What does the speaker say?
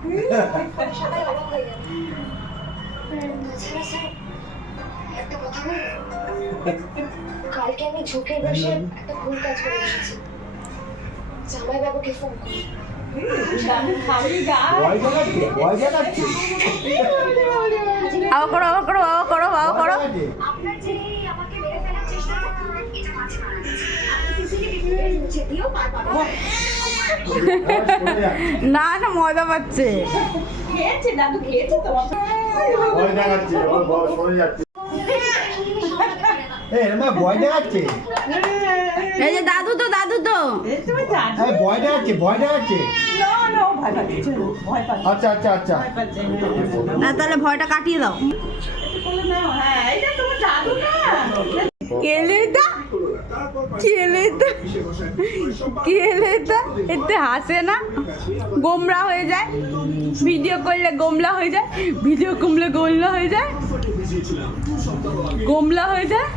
সবাই অবাক হয়ে গেল। তাছাড়া স্যার একটা কথা বলবো, কালকে আমি ঝুঁকে বসে একটা ভুল কাজ করে এসেছি। জামাইবাবুকে ফোন করি। আপনার যে আমাকে মেরে ফেলার চেষ্টা করলো, এটা মাঝে মারা গেছে। আপনি সিসিটিভি ফুটেজ মুছে দিও, তার বাবা না না মজা পাচ্ছে। খেয়েছে দাদু, খেয়েছে তো ভয় দেখাচ্ছে, ওর ভয় সরে যাচ্ছে। ভয় দেখাচ্ছে, এই যে দাদু তো তুমি জানো ভয় দেখাচ্ছে, ভয় দেখাচ্ছে। না না ও ভয় পাচ্ছে, ভয় পাচ্ছে, আচ্ছা আচ্ছা আচ্ছা, ভয় পাচ্ছে। না তাহলে ভয়টা কাটিয়ে দাও। হ্যাঁ এটা তোমার জাদু না। কেলেটা এতে হাসে না, গোমরা হয়ে যায়। ভিডিও করলে গোমলা হয়ে যায়, ভিডিও করলে গোমলা হয়ে যায়, গোমলা হয়ে যায়।